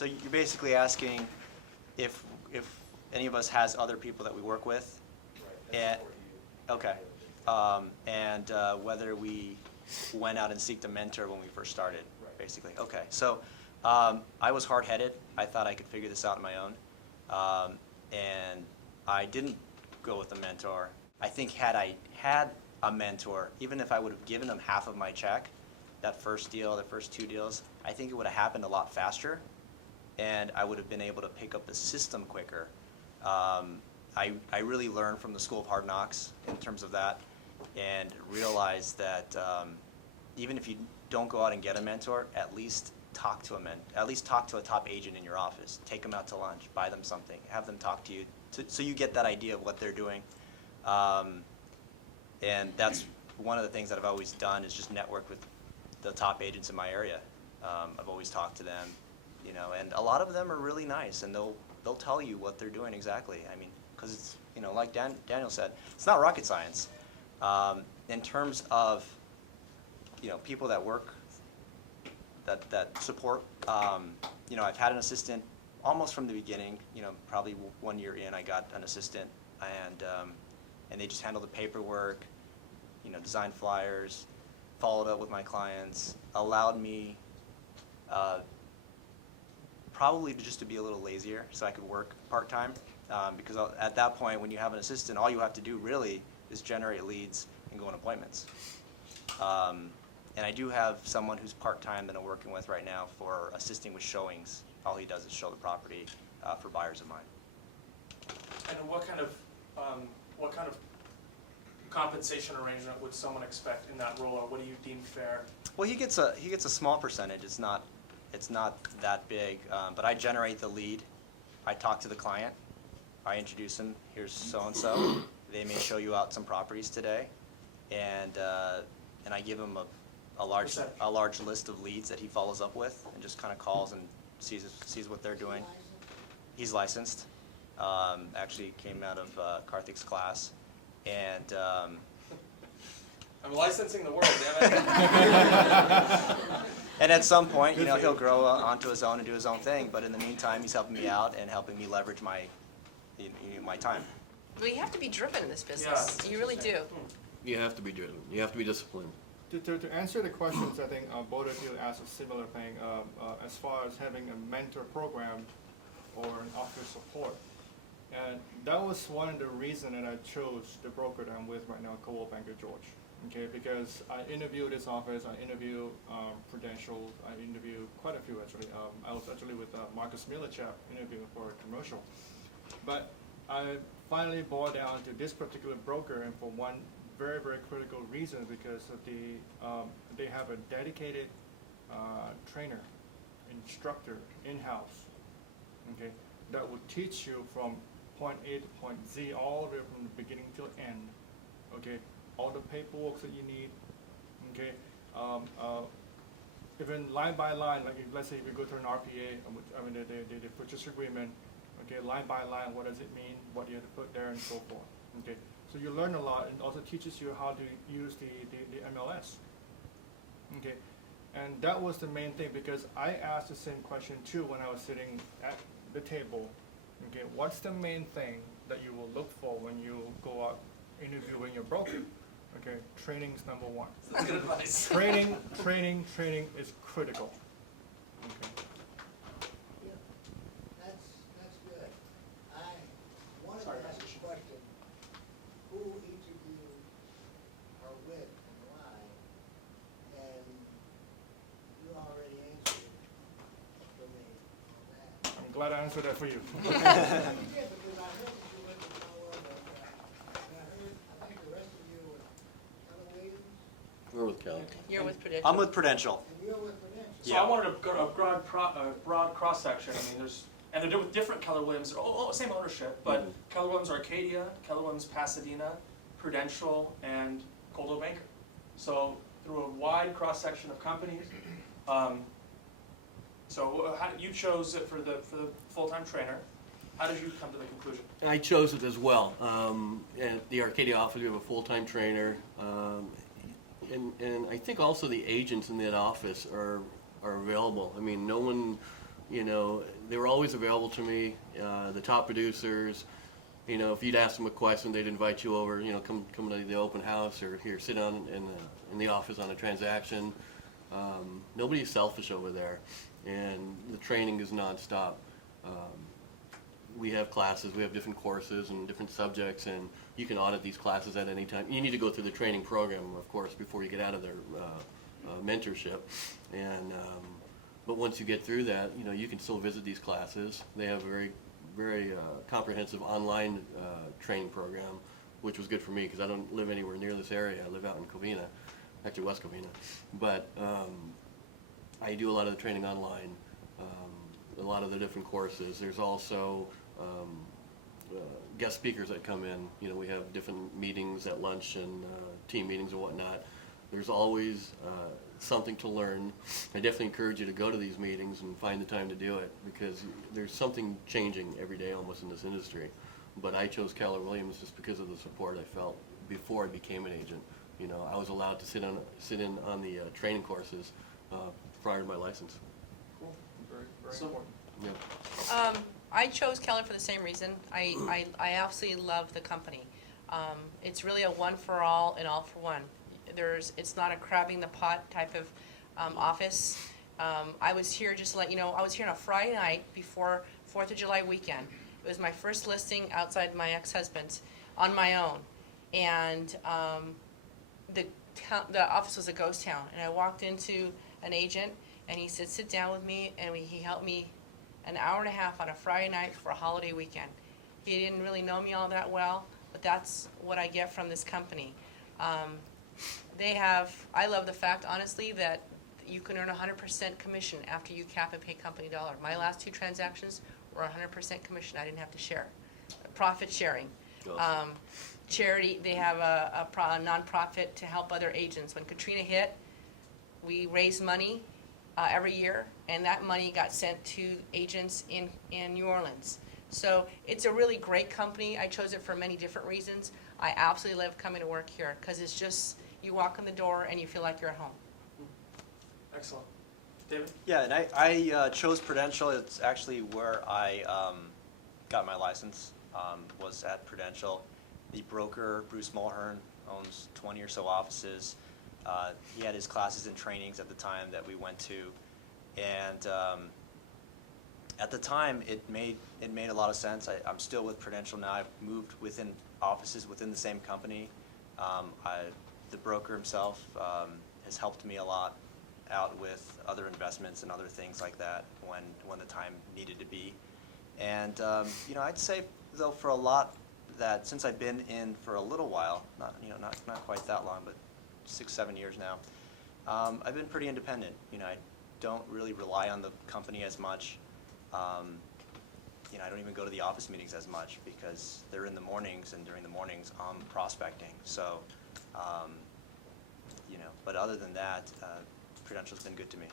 So you're basically asking if any of us has other people that we work with, and okay, and whether we went out and seeked a mentor when we first started, basically. Okay, so I was hard-headed. I thought I could figure this out on my own, and I didn't go with a mentor. I think had I had a mentor, even if I would have given them half of my check, that first deal, the first 2 deals, I think it would have happened a lot faster, and I would have been able to pick up the system quicker. I really learned from the School of Hard Knocks in terms of that, and realized that even if you don't go out and get a mentor, at least talk to a top agent in your office. Take them out to lunch, buy them something, have them talk to you, so you get that idea of what they're doing. And that's one of the things that I've always done, is just network with the top agents in my area. I've always talked to them, and a lot of them are really nice, and they'll tell you what they're doing exactly. I mean, because it's, like Daniel said, it's not rocket science. In terms of, people that work, that support, I've had an assistant almost from the beginning. Probably 1 year in, I got an assistant, and they just handle the paperwork, design flyers, followed up with my clients, allowed me probably just to be a little lazier so I could work part-time, because at that point, when you have an assistant, all you have to do really is generate leads and go on appointments. And I do have someone who's part-time that I'm working with right now for assisting with showings. All he does is show the property for buyers of mine. And what kind of compensation arrangement would someone expect in that role, or what do you deem fair? Well, he gets a small percentage. It's not that big, but I generate the lead. I talk to the client. I introduce him. Here's so and so. They may show you out some properties today, and I give him a large list of leads that he follows up with, and just kind of calls and sees what they're doing. He's licensed. Actually came out of Karthik's class, and I'm licensing the world, damn it. and at some point, he'll grow onto his own and do his own thing. But in the meantime, he's helping me out and helping me leverage my time. Well, you have to be driven in this business. Yeah. You really do. You have to be driven. You have to be disciplined. To answer the questions, I think both of you asked a similar thing as far as having a mentor program or an office support. And that was one of the reasons that I chose the broker that I'm with right now, Coldwell Banker George. Okay, because I interviewed his office, I interviewed Prudential, I interviewed quite a few actually. I was actually with Marcus Millichap interviewing for a commercial. But I finally boiled down to this particular broker, and for one very, very critical reason, because of they have a dedicated trainer, instructor in-house, okay, that will teach you from point A to point Z, all the way from the beginning till end, okay, all the paperwork that you need, okay, even line by line, like let's say if you go to an RPA, the purchase agreement, okay, line by line, what does it mean, what do you have to put there, and so forth, okay. So you learn a lot, and also teaches you how to use the MLS, okay. And that was the main thing, because I asked the same question too when I was sitting at the table. Okay, what's the main thing that you will look for when you go out interviewing your broker? Okay, training is number one. That's good advice. Training is critical. Okay. Yeah, that's good. I wanted to ask a question. Who each of you are with and why? And you already answered for me on that. I'm glad I answered that for you. You did, because I heard that you went to Noah, and I think the rest of you were Keller Williams, We're with Cal. You're with Prudential. I'm with Prudential. and you're with Prudential. So I wanted to go to a broad cross section. I mean, they're with different Keller Williams. Same ownership, but Keller Williams Arcadia, Keller Williams Pasadena, Prudential, and Coldwell Banker. So through a wide cross section of companies. So you chose it for the full-time trainer. How did you come to the conclusion? I chose it as well. At the Arcadia office, we have a full-time trainer, and I think also the agents in that office are available. I mean, no one you know, they were always available to me. The top producers, you know, if you'd ask them a question, they'd invite you over, you know, come to the open house, or here, sit down in the office on a transaction. Nobody's selfish over there, and the training is nonstop. We have classes, we have different courses and different subjects, and you can audit these classes at any time. You need to go through the training program, of course, before you get out of their mentorship. And but once you get through that, you know, you can still visit these classes. They have a very comprehensive online training program, which was good for me because I don't live anywhere near this area. I live out in Covina, actually West Covina. But I do a lot of the training online, a lot of the different courses. There's also guest speakers that come in. You know, we have different meetings at lunch and team meetings and whatnot. There's always something to learn. I definitely encourage you to go to these meetings and find the time to do it, because there's something changing every day almost in this industry. But I chose Keller Williams just because of the support I felt before I became an agent. You know, I was allowed to sit in on the training courses prior to my license. Cool. Very So- important. Yeah. I chose Keller for the same reason. I absolutely love the company. It's really a one for all and all for one. It's not a crabbing the pot type of office. I was here, just to let you know, I was here on a Friday night before 4th of July weekend. It was my first listing outside my ex-husband's on my own. And the office was a ghost town. And I walked into an agent, and he said, sit down with me, and he helped me an hour and a half on a Friday night for a holiday weekend. He didn't really know me all that well, but that's what I get from this company. I love the fact, honestly, that you can earn 100% commission after you cap and pay company dollar. My last 2 transactions were 100% commission. I didn't have to share. Profit sharing. Awesome. Charity, they have a nonprofit to help other agents. When Katrina hit, we raised money every year, and that money got sent to agents in New Orleans. So it's a really great company. I chose it for many different reasons. I absolutely love coming to work here because it's just, you walk in the door and you feel like you're at home. Excellent. David? Yeah, and I chose Prudential. It's actually where I got my license, was at Prudential. The broker, Bruce Mulhern, owns 20 or so offices. He had his classes and trainings at the time that we went to, and at the time it made a lot of sense. I'm still with Prudential now. I've moved within offices within the same company. The broker himself has helped me a lot out with other investments and other things like that when the time needed to be. And you know, I'd say though, for a lot that since I've been in for a little while, not quite that long, but 6-7 years now, I've been pretty independent. You know, I don't really rely on the company as much. You know, I don't even go to the office meetings as much because they're in the mornings, and during the mornings I'm prospecting. So, you know, but other than that, Prudential's been good to me.